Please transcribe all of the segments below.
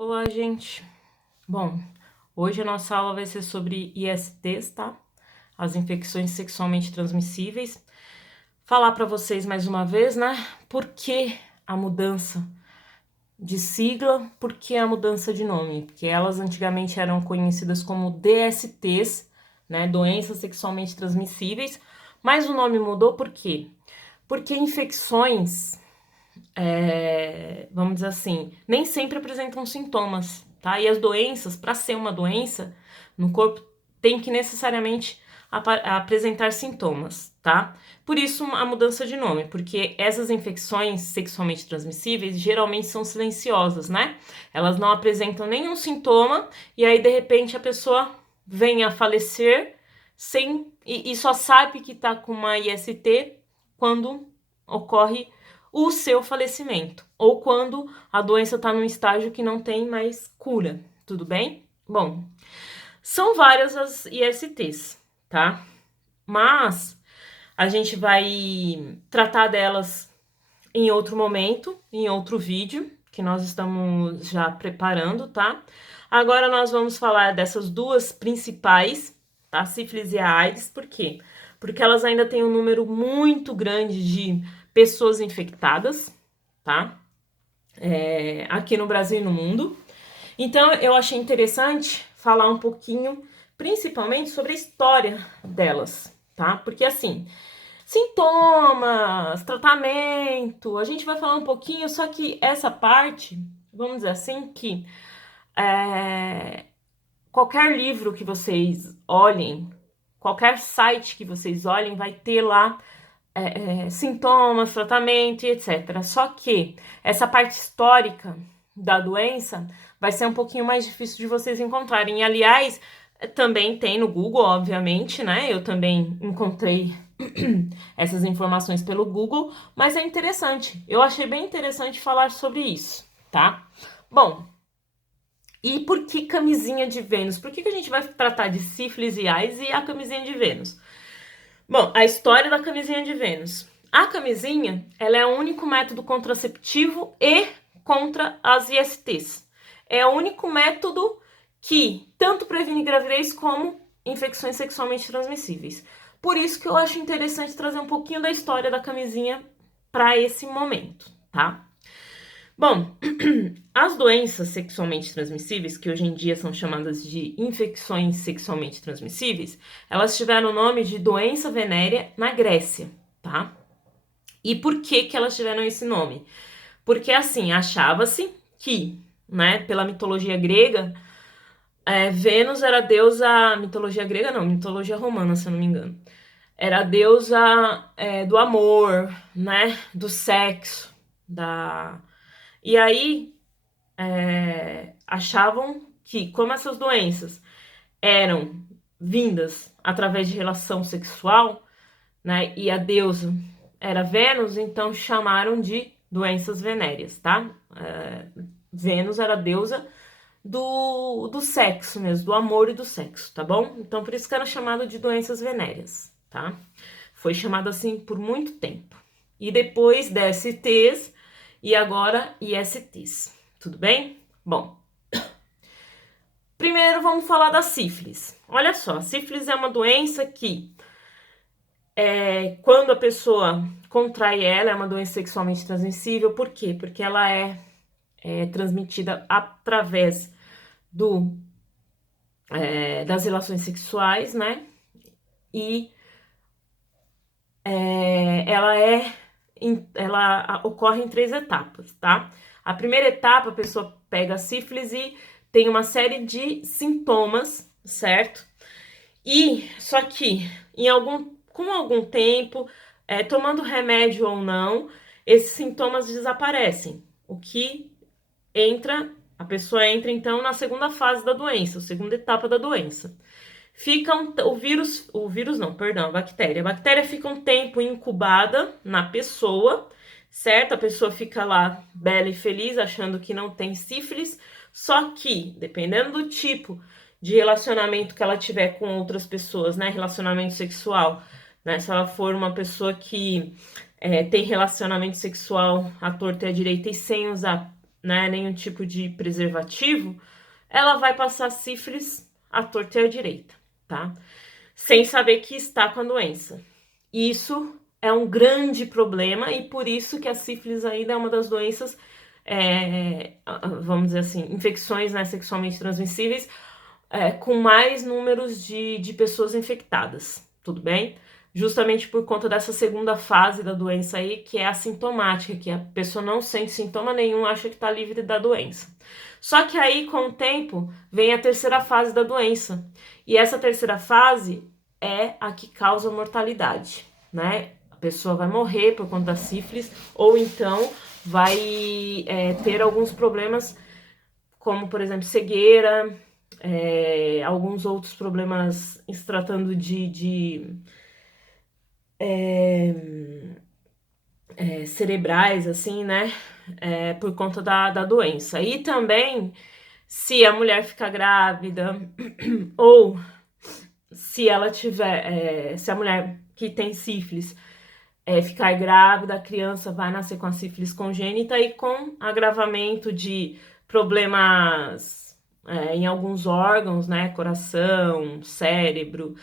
Olá, gente. Bom, hoje a nossa aula vai ser sobre ISTs, tá? As infecções sexualmente transmissíveis. Falar para vocês mais uma vez, né? Por que a mudança de sigla? Por que a mudança de nome? Porque elas antigamente eram conhecidas como DSTs, né? Doenças sexualmente transmissíveis. Mas o nome mudou por quê? Porque infecções vamos dizer assim, nem sempre apresentam sintomas, tá? E as doenças, para ser uma doença no corpo, tem que necessariamente apresentar sintomas, tá? Por isso a mudança de nome, porque essas infecções sexualmente transmissíveis geralmente são silenciosas, né? Elas não apresentam nenhum sintoma e aí de repente a pessoa vem a falecer e só sabe que tá com uma IST quando ocorre o seu falecimento, ou quando a doença está num estágio que não tem mais cura, tudo bem? Bom, são várias as ISTs, tá? Mas a gente vai tratar delas em outro momento, em outro vídeo, que nós estamos já preparando, tá? Agora nós vamos falar dessas duas principais, tá? Sífilis e a AIDS, por quê? Porque elas ainda têm um número muito grande de pessoas infectadas, tá? Aqui no Brasil e no mundo. Então, eu achei interessante falar um pouquinho, principalmente sobre a história delas, tá? Porque, assim, sintomas, tratamento, a gente vai falar um pouquinho, só que essa parte, vamos dizer assim, que qualquer livro que vocês olhem, qualquer site que vocês olhem, vai ter lá sintomas, tratamento e etc. Só que essa parte histórica da doença vai ser um pouquinho mais difícil de vocês encontrarem. Aliás, também tem no Google, obviamente, né? Eu também encontrei essas informações pelo Google, mas é interessante. Eu achei bem interessante falar sobre isso, tá? Bom, e por que camisinha de Vênus? Por que a gente vai tratar de sífilis e AIDS e a camisinha de Vênus? Bom, a história da camisinha de Vênus. A camisinha, ela é o único método contraceptivo e contra as ISTs. É o único método que tanto previne gravidez como infecções sexualmente transmissíveis. Por isso que eu acho interessante trazer um pouquinho da história da camisinha para esse momento, tá? Bom, as doenças sexualmente transmissíveis, que hoje em dia são chamadas de infecções sexualmente transmissíveis, elas tiveram o nome de doença venérea na Grécia, tá? E por que elas tiveram esse nome? Porque, assim, achava-se que, né, pela mitologia grega, Vênus era a deusa... Mitologia grega não, mitologia romana, se eu não me engano. Era a deusa do amor, né, do sexo, da... E aí, achavam que, como essas doenças eram vindas através de relação sexual, né, e a deusa era Vênus, então chamaram de doenças venéreas, tá? Vênus era a deusa do sexo mesmo, do amor e do sexo, tá bom? Então por isso que era chamado de doenças venéreas, tá? Foi chamado assim por muito tempo. E depois DSTs e agora ISTs, tudo bem? Bom, primeiro vamos falar da sífilis. Olha só, a sífilis é uma doença que, quando a pessoa contrai ela, é uma doença sexualmente transmissível. Por quê? Porque ela é transmitida através das relações sexuais, né? E ela ocorre em 3 etapas, tá? A primeira etapa, a pessoa pega a sífilis e tem uma série de sintomas, certo? E só que com algum tempo, tomando remédio ou não, esses sintomas desaparecem. A pessoa entra então na segunda fase da doença, a segunda etapa da doença. A bactéria. A bactéria fica um tempo incubada na pessoa, certo? A pessoa fica lá bela e feliz, achando que não tem sífilis, só que, dependendo do tipo de relacionamento que ela tiver com outras pessoas, né? Relacionamento sexual, né? Se ela for uma pessoa que tem relacionamento sexual à torta e à direita e sem usar né, nenhum tipo de preservativo, ela vai passar sífilis à torta e à direita, tá? Sem saber que está com a doença. Isso é um grande problema e por isso que a sífilis ainda é uma das doenças, vamos dizer assim, infecções, né, sexualmente transmissíveis, com mais números de pessoas infectadas, tudo bem? Justamente por conta dessa segunda fase da doença aí, que é assintomática, que a pessoa não sente sintoma nenhum, acha que está livre da doença. Só que aí, com o tempo, vem a terceira fase da doença. E essa terceira fase é a que causa mortalidade, né? A pessoa vai morrer por conta da sífilis, ou então vai ter alguns problemas, como, por exemplo, cegueira, alguns outros problemas se tratando de cerebrais, assim, né? Por conta da doença. E também, se a mulher ficar grávida, ou se ela tiver, se a mulher que tem sífilis ficar grávida, a criança vai nascer com a sífilis congênita e com agravamento de problemas em alguns órgãos, né? Coração, cérebro,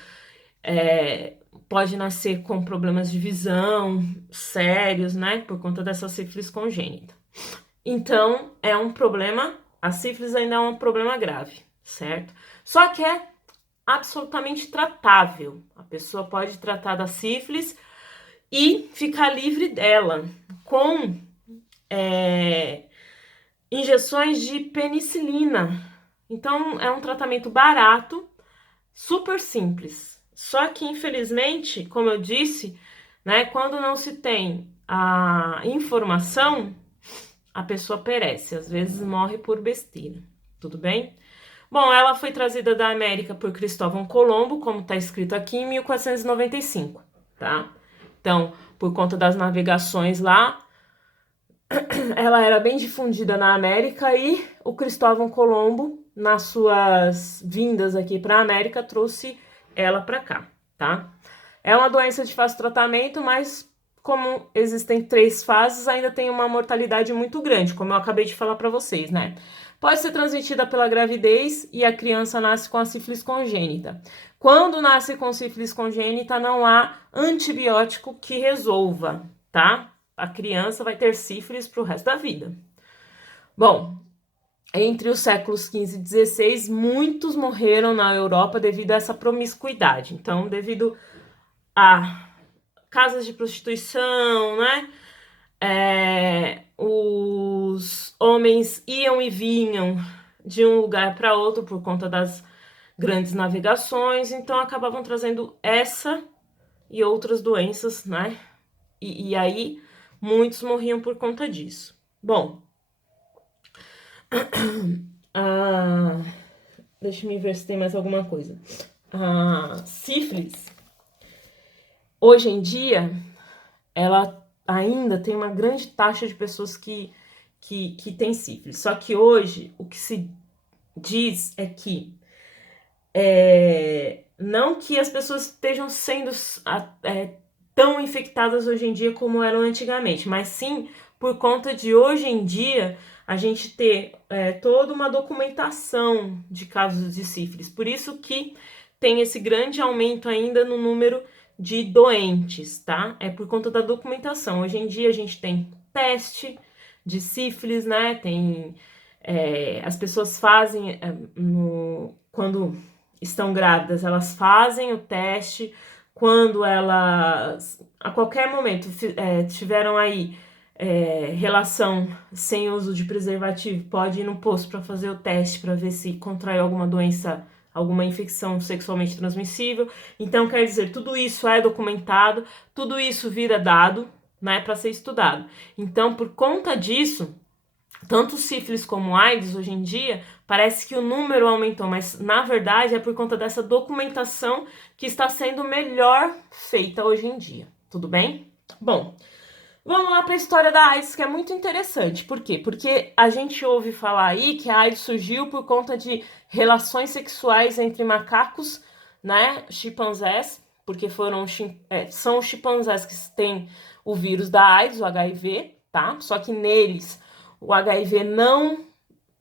pode nascer com problemas de visão sérios, né? Por conta dessa sífilis congênita. Então, é um problema, a sífilis ainda é um problema grave, certo? Só que é absolutamente tratável. A pessoa pode tratar da sífilis e ficar livre dela com injeções de penicilina. Então, é um tratamento barato, super simples. Só que, infelizmente, como eu disse, né, quando não se tem a informação, a pessoa perece, às vezes morre por besteira, tudo bem? Bom, ela foi trazida da América por Cristóvão Colombo, como está escrito aqui, em 1495, tá? Então, por conta das navegações lá, ela era bem difundida na América e o Cristóvão Colombo, nas suas vindas aqui para a América, trouxe ela para cá, tá? É uma doença de fácil tratamento, mas como existem 3 fases, ainda tem uma mortalidade muito grande, como eu acabei de falar para vocês, né? Pode ser transmitida pela gravidez e a criança nasce com a sífilis congênita. Quando nasce com sífilis congênita, não há antibiótico que resolva, tá? A criança vai ter sífilis para o resto da vida. Bom, entre os séculos XV e XVI, muitos morreram na Europa devido a essa promiscuidade. Então, devido a casas de prostituição, né? Os homens iam e vinham de um lugar para outro por conta das grandes navegações, então acabavam trazendo essa e outras doenças, né? E aí muitos morriam por conta disso. Bom, deixa eu ver se tem mais alguma coisa. Sífilis, hoje em dia, ela ainda tem uma grande taxa de pessoas que têm sífilis. Só que hoje, o que se diz é que não que as pessoas estejam sendo tão infectadas hoje em dia como eram antigamente, mas sim por conta de hoje em dia a gente ter toda uma documentação de casos de sífilis. Por isso que tem esse grande aumento ainda no número de doentes, tá? É por conta da documentação. Hoje em dia a gente tem teste de sífilis, né? Tem as pessoas fazem quando estão grávidas, elas fazem o teste. Quando elas, a qualquer momento, tiveram aí relação sem uso de preservativo, pode ir no posto para fazer o teste para ver se contrai alguma doença, alguma infecção sexualmente transmissível. Então, quer dizer, tudo isso é documentado, tudo isso vira dado, né, para ser estudado. Então, por conta disso, tanto sífilis como AIDS, hoje em dia, parece que o número aumentou, mas na verdade é por conta dessa documentação que está sendo melhor feita hoje em dia. Tudo bem? Bom, vamos lá para a história da AIDS, que é muito interessante. Por quê? Porque a gente ouve falar aí que a AIDS surgiu por conta de relações sexuais entre macacos, né, chimpanzés, porque são os chimpanzés que têm o vírus da AIDS, o HIV, tá? Só que neles o HIV não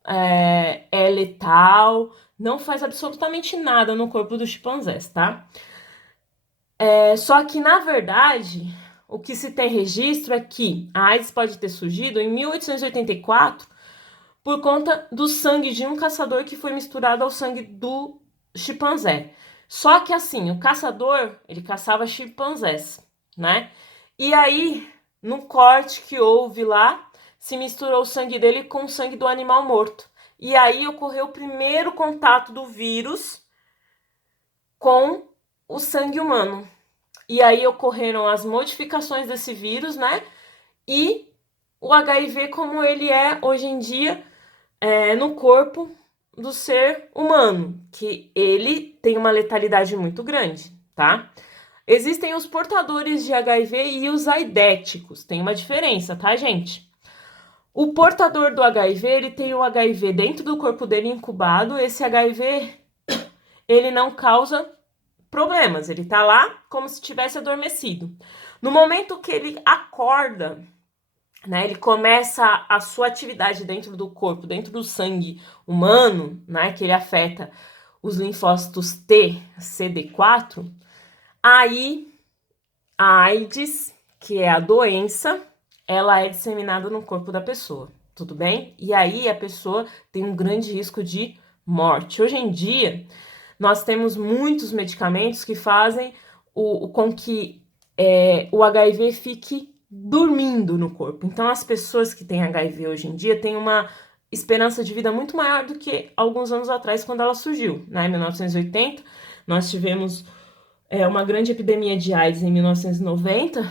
é letal, não faz absolutamente nada no corpo dos chimpanzés, tá? Só que, na verdade, o que se tem registro é que a AIDS pode ter surgido em 1884 por conta do sangue de um caçador que foi misturado ao sangue do chimpanzé. Só que assim, o caçador, ele caçava chimpanzés, né? E aí, no corte que houve lá, se misturou o sangue dele com o sangue do animal morto. E aí ocorreu o primeiro contato do vírus com o sangue humano. E aí ocorreram as modificações desse vírus, né? E o HIV como ele é hoje em dia no corpo do ser humano, que ele tem uma letalidade muito grande, tá? Existem os portadores de HIV e os aidéticos, tem uma diferença, tá, gente? O portador do HIV, ele tem o HIV dentro do corpo dele incubado, esse HIV, ele não causa problemas, ele tá lá como se tivesse adormecido. No momento que ele acorda, né, ele começa a sua atividade dentro do corpo, dentro do sangue humano, né, que ele afeta os linfócitos T, CD4, aí a AIDS, que é a doença, ela é disseminada no corpo da pessoa, tudo bem? E aí a pessoa tem um grande risco de morte. Hoje em dia, nós temos muitos medicamentos que fazem com que o HIV fique dormindo no corpo. Então, as pessoas que têm HIV hoje em dia têm uma esperança de vida muito maior do que alguns anos atrás, quando ela surgiu, né? Em 1980, nós tivemos uma grande epidemia de AIDS em 1990.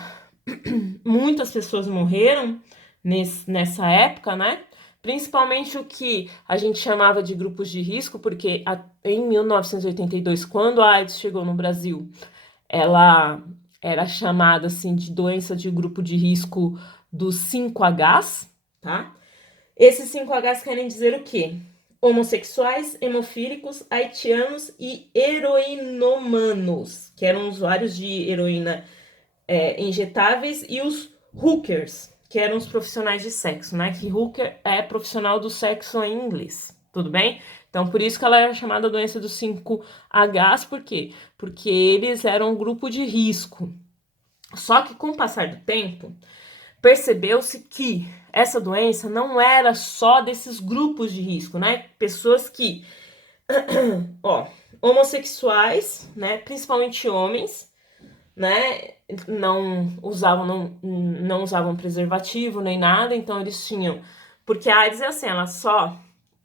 Muitas pessoas morreram nessa época, né? Principalmente o que a gente chamava de grupos de risco, porque em 1982, quando a AIDS chegou no Brasil, ela era chamada assim de doença de grupo de risco dos 5Hs, tá? Esses 5Hs querem dizer o quê? Homossexuais, hemofílicos, haitianos e heroinomanos, que eram usuários de heroína injetáveis, e os hookers, que eram os profissionais de sexo, né? Que hooker é profissional do sexo em inglês, tudo bem? Então, por isso que ela era chamada doença dos 5Hs, por quê? Porque eles eram um grupo de risco. Só que com o passar do tempo, percebeu-se que essa doença não era só desses grupos de risco, né? Pessoas que, homossexuais, né? Principalmente homens, né? Não usavam preservativo nem nada, então eles tinham. Porque a AIDS é assim, ela só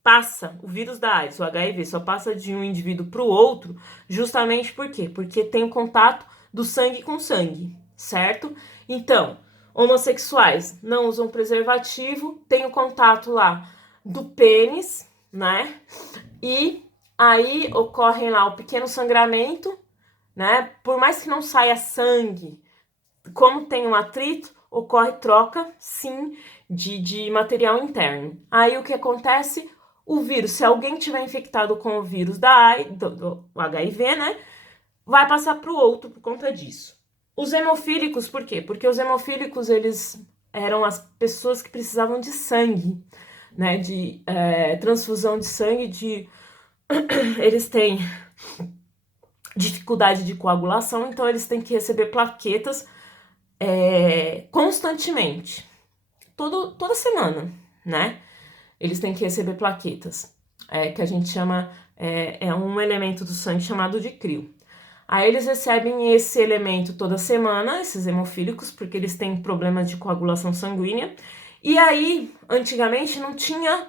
passa, o vírus da AIDS, o HIV, só passa de um indivíduo para o outro, justamente por quê? Porque tem o contato do sangue com sangue, certo? Então, homossexuais não usam preservativo, tem o contato lá do pênis, né? E aí ocorre lá o pequeno sangramento, né? Por mais que não saia sangue, como tem um atrito, ocorre troca, sim, de material interno. Aí o que acontece? O vírus, se alguém tiver infectado com o vírus do HIV, né, vai passar para o outro por conta disso. Os hemofílicos, por quê? Porque os hemofílicos, eles eram as pessoas que precisavam de sangue, né, de transfusão de sangue, eles têm dificuldade de coagulação, então eles têm que receber plaquetas constantemente, toda semana, né? Eles têm que receber plaquetas, que a gente chama, um elemento do sangue chamado de crio. Aí eles recebem esse elemento toda semana, esses hemofílicos, porque eles têm problemas de coagulação sanguínea. E aí, antigamente, não tinha,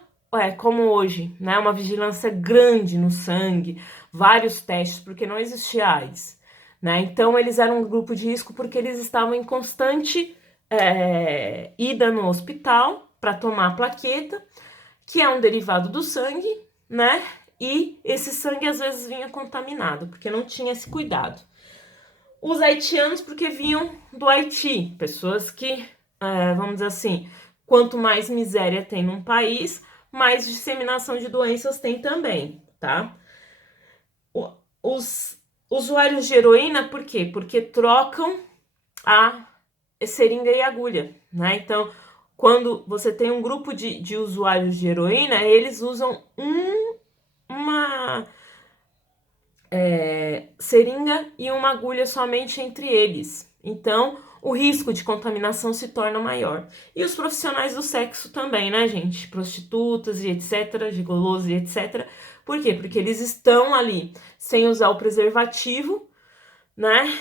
como hoje, né, uma vigilância grande no sangue, vários testes, porque não existia AIDS, né? Então, eles eram um grupo de risco porque eles estavam em constante ida no hospital para tomar plaqueta, que é um derivado do sangue, né? E esse sangue às vezes vinha contaminado, porque não tinha esse cuidado. Os haitianos, porque vinham do Haiti, pessoas que, vamos dizer assim, quanto mais miséria tem num país, mais disseminação de doenças tem também, tá? Os usuários de heroína, por quê? Porque trocam a seringa e a agulha, né? Então, quando você tem um grupo de usuários de heroína, eles usam uma seringa e uma agulha somente entre eles. Então, o risco de contaminação se torna maior. E os profissionais do sexo também, né, gente? Prostitutas e etc., gigolos e etc. Por quê? Porque eles estão ali sem usar o preservativo, né?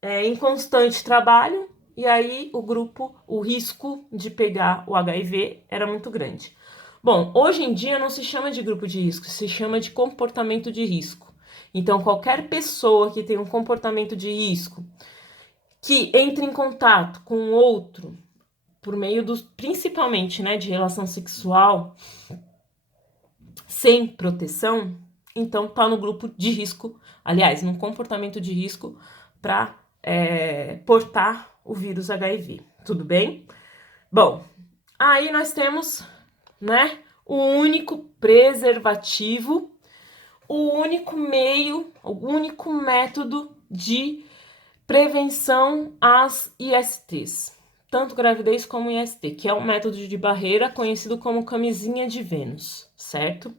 Em constante trabalho, e aí o risco de pegar o HIV era muito grande. Bom, hoje em dia não se chama de grupo de risco, se chama de comportamento de risco. Então, qualquer pessoa que tem um comportamento de risco, que entre em contato com outro, por meio dos, principalmente, né, de relação sexual, sem proteção, então tá no grupo de risco, aliás, no comportamento de risco para portar o vírus HIV, tudo bem? Bom, aí nós temos, né, o único preservativo, o único meio, o único método de prevenção às ISTs, tanto gravidez como IST, que é um método de barreira conhecido como camisinha de Vênus, certo?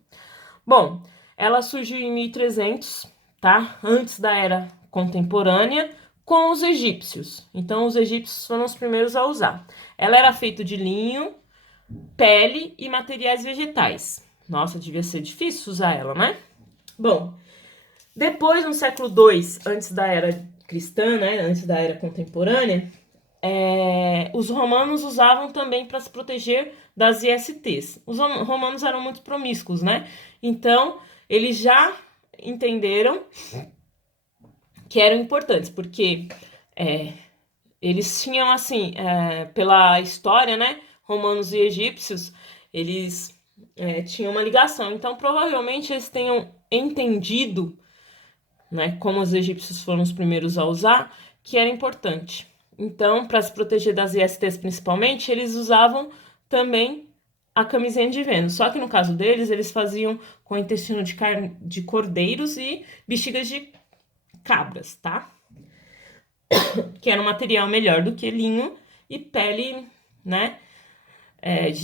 Bom, ela surgiu em 1300, tá? Antes da era contemporânea, com os egípcios. Então, os egípcios foram os primeiros a usar. Ela era feita de linho, pele e materiais vegetais. Nossa, devia ser difícil usar ela, né? Bom, depois, no século II, antes da era cristã, né? Antes da era contemporânea, os romanos usavam também para se proteger das ISTs. Os romanos eram muito promíscuos, né? Então, eles já entenderam que eram importantes, porque eles tinham, assim, pela história, né? Romanos e egípcios, eles tinham uma ligação. Então, provavelmente, eles tenham entendido, né? Como os egípcios foram os primeiros a usar, que era importante. Então, para se proteger das ISTs principalmente, eles usavam também a camisinha de Vênus. Só que no caso deles, eles faziam com intestino de carne de cordeiros e bexigas de cabras, tá? Que era um material melhor do que linho e pele, né?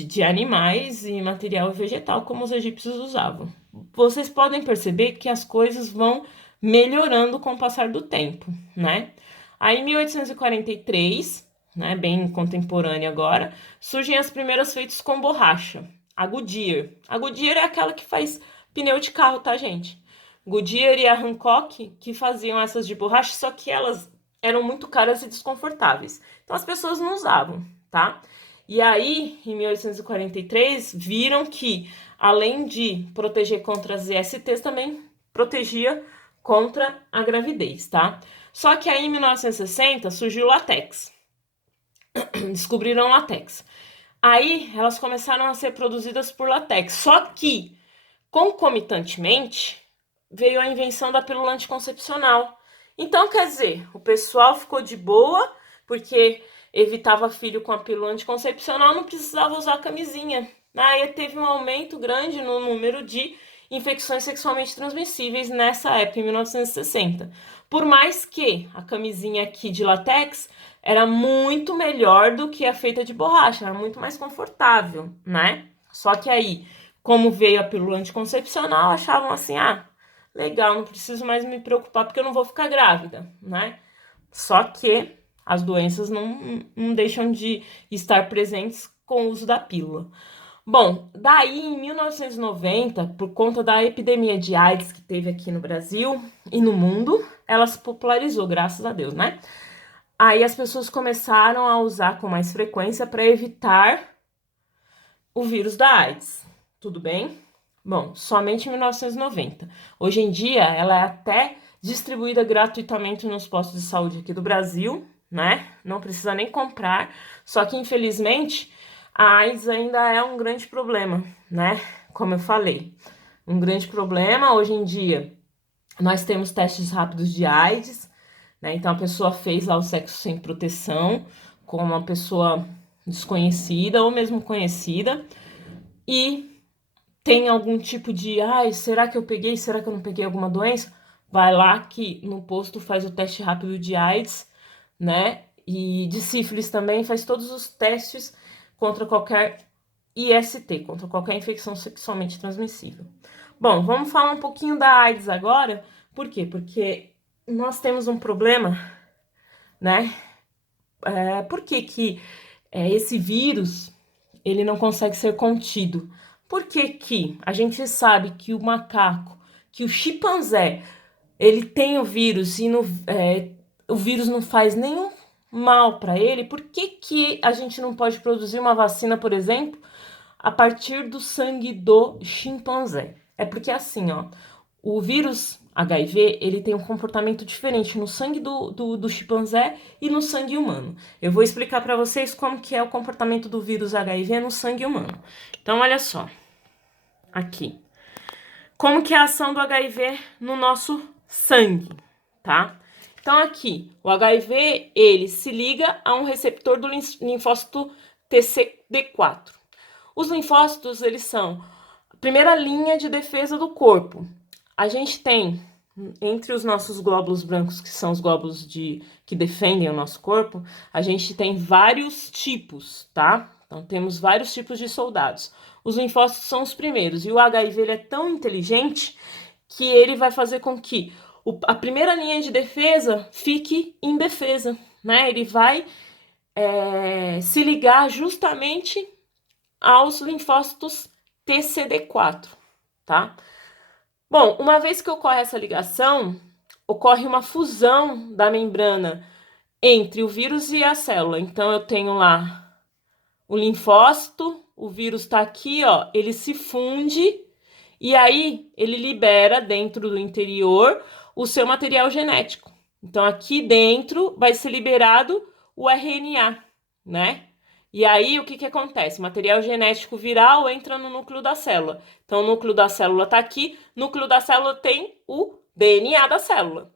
De animais e material vegetal, como os egípcios usavam. Vocês podem perceber que as coisas vão melhorando com o passar do tempo, né? Aí, em 1843, né, bem contemporânea agora, surgem as primeiras feitas com borracha, a Goodyear. A Goodyear é aquela que faz pneu de carro, tá, gente? Goodyear e a Hancock que faziam essas de borracha, só que elas eram muito caras e desconfortáveis. Então, as pessoas não usavam, tá? E aí, em 1843, viram que, além de proteger contra as ISTs, também protegia contra a gravidez, tá? Só que aí, em 1960, surgiu o látex. Descobriram o látex. Aí, elas começaram a ser produzidas por látex. Só que, concomitantemente, veio a invenção da pílula anticoncepcional. Então, quer dizer, o pessoal ficou de boa, porque evitava filho com a pílula anticoncepcional, não precisava usar camisinha. Aí teve um aumento grande no número de infecções sexualmente transmissíveis nessa época, em 1960. Por mais que a camisinha aqui de látex era muito melhor do que a feita de borracha, era muito mais confortável, né? Só que aí, como veio a pílula anticoncepcional, achavam assim, legal, não preciso mais me preocupar porque eu não vou ficar grávida, né? Só que as doenças não deixam de estar presentes com o uso da pílula. Bom, daí em 1990, por conta da epidemia de AIDS que teve aqui no Brasil e no mundo, ela se popularizou, graças a Deus, né? Aí as pessoas começaram a usar com mais frequência para evitar o vírus da AIDS. Tudo bem? Bom, somente em 1990. Hoje em dia, ela é até distribuída gratuitamente nos postos de saúde aqui do Brasil, né? Não precisa nem comprar. Só que, infelizmente, a AIDS ainda é um grande problema, né? Como eu falei, um grande problema. Hoje em dia, nós temos testes rápidos de AIDS, né? Então, a pessoa fez lá o sexo sem proteção com uma pessoa desconhecida ou mesmo conhecida e tem algum tipo de, será que eu peguei? Será que eu não peguei alguma doença? Vai lá que no posto faz o teste rápido de AIDS, né? E de sífilis também, faz todos os testes contra qualquer IST, contra qualquer infecção sexualmente transmissível. Bom, vamos falar um pouquinho da AIDS agora. Por quê? Porque nós temos um problema, né? Por que esse vírus ele não consegue ser contido? Por que a gente sabe que o macaco, que o chimpanzé, ele tem o vírus e o vírus não faz nenhum mal para ele? Por que a gente não pode produzir uma vacina, por exemplo, a partir do sangue do chimpanzé? É porque assim, ó, o vírus HIV, ele tem um comportamento diferente no sangue do chimpanzé e no sangue humano. Eu vou explicar para vocês como que é o comportamento do vírus HIV no sangue humano. Então, olha só, aqui. Como que é a ação do HIV no nosso sangue, tá? Então, aqui, o HIV, ele se liga a um receptor do linfócito TCD4. Os linfócitos, eles são a primeira linha de defesa do corpo. A gente tem, entre os nossos glóbulos brancos, que são os glóbulos que defendem o nosso corpo, a gente tem vários tipos, tá? Então, temos vários tipos de soldados. Os linfócitos são os primeiros, e o HIV ele é tão inteligente que ele vai fazer com que a primeira linha de defesa fique indefesa, né? Ele vai se ligar justamente aos linfócitos TCD4, tá? Bom, uma vez que ocorre essa ligação, ocorre uma fusão da membrana entre o vírus e a célula. Então, eu tenho lá o linfócito, o vírus está aqui, ó, ele se funde e aí ele libera dentro do interior o seu material genético. Então, aqui dentro vai ser liberado o RNA, né? E aí, o que acontece? O material genético viral entra no núcleo da célula. Então, o núcleo da célula está aqui. O núcleo da célula tem o DNA da célula.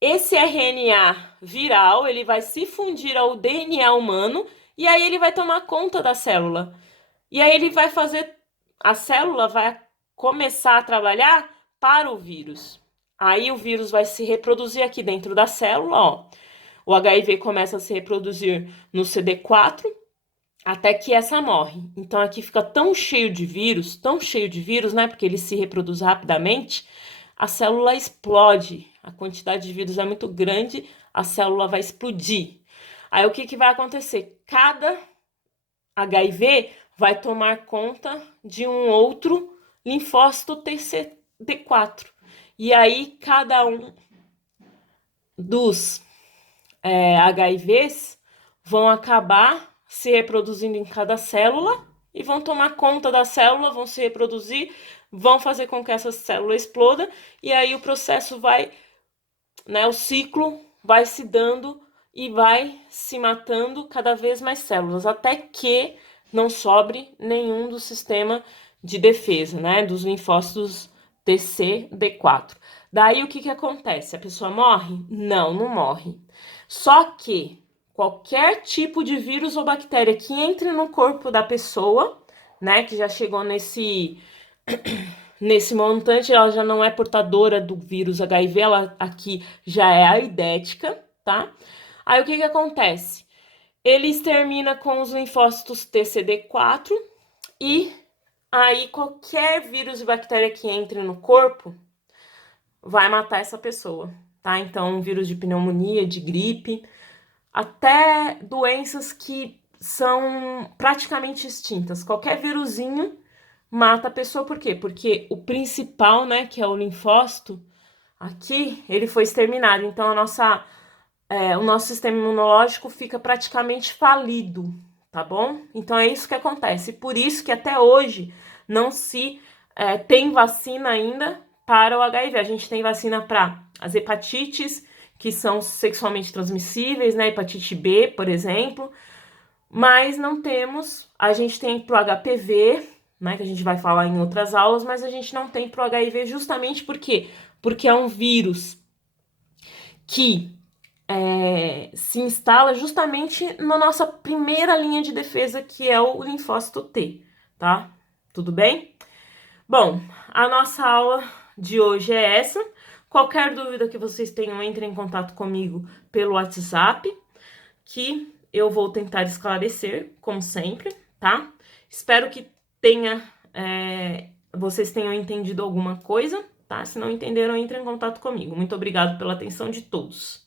Esse RNA viral, ele vai se fundir ao DNA humano e aí ele vai tomar conta da célula. E aí ele vai fazer... A célula vai começar a trabalhar para o vírus. Aí o vírus vai se reproduzir aqui dentro da célula, ó. O HIV começa a se reproduzir no CD4, até que essa morre. Então, aqui fica tão cheio de vírus, né? Porque ele se reproduz rapidamente, a célula explode. A quantidade de vírus é muito grande, a célula vai explodir. Aí, o que vai acontecer? Cada HIV vai tomar conta de um outro linfócito TCD4. E aí, cada um dos HIVs vão acabar se reproduzindo em cada célula e vão tomar conta da célula, vão se reproduzir, vão fazer com que essa célula exploda e aí o processo vai, né, o ciclo vai se dando e vai se matando cada vez mais células, até que não sobre nenhum do sistema de defesa, né, dos linfócitos TCD4. Daí o que acontece? A pessoa morre? Não, não morre. Só que qualquer tipo de vírus ou bactéria que entre no corpo da pessoa, né, que já chegou nesse montante, ela já não é portadora do vírus HIV, ela aqui já é aidética, tá? Aí o que acontece? Ele extermina com os linfócitos TCD4 e aí qualquer vírus e bactéria que entre no corpo vai matar essa pessoa, tá? Então, um vírus de pneumonia, de gripe, até doenças que são praticamente extintas. Qualquer vírusinho mata a pessoa, por quê? Porque o principal, né, que é o linfócito, aqui, ele foi exterminado. Então, o nosso sistema imunológico fica praticamente falido, tá bom? Então, é isso que acontece. Por isso que até hoje não se tem vacina ainda para o HIV. A gente tem vacina para as hepatites, que são sexualmente transmissíveis, né? Hepatite B, por exemplo. Mas não temos, a gente tem pro HPV, né? Que a gente vai falar em outras aulas, mas a gente não tem pro HIV justamente por quê? Porque é um vírus que se instala justamente na nossa primeira linha de defesa, que é o linfócito T, tá? Tudo bem? Bom, a nossa aula de hoje é essa. Qualquer dúvida que vocês tenham, entrem em contato comigo pelo WhatsApp, que eu vou tentar esclarecer, como sempre, tá? Espero que tenha, vocês tenham entendido alguma coisa, tá? Se não entenderam, entre em contato comigo. Muito obrigado pela atenção de todos.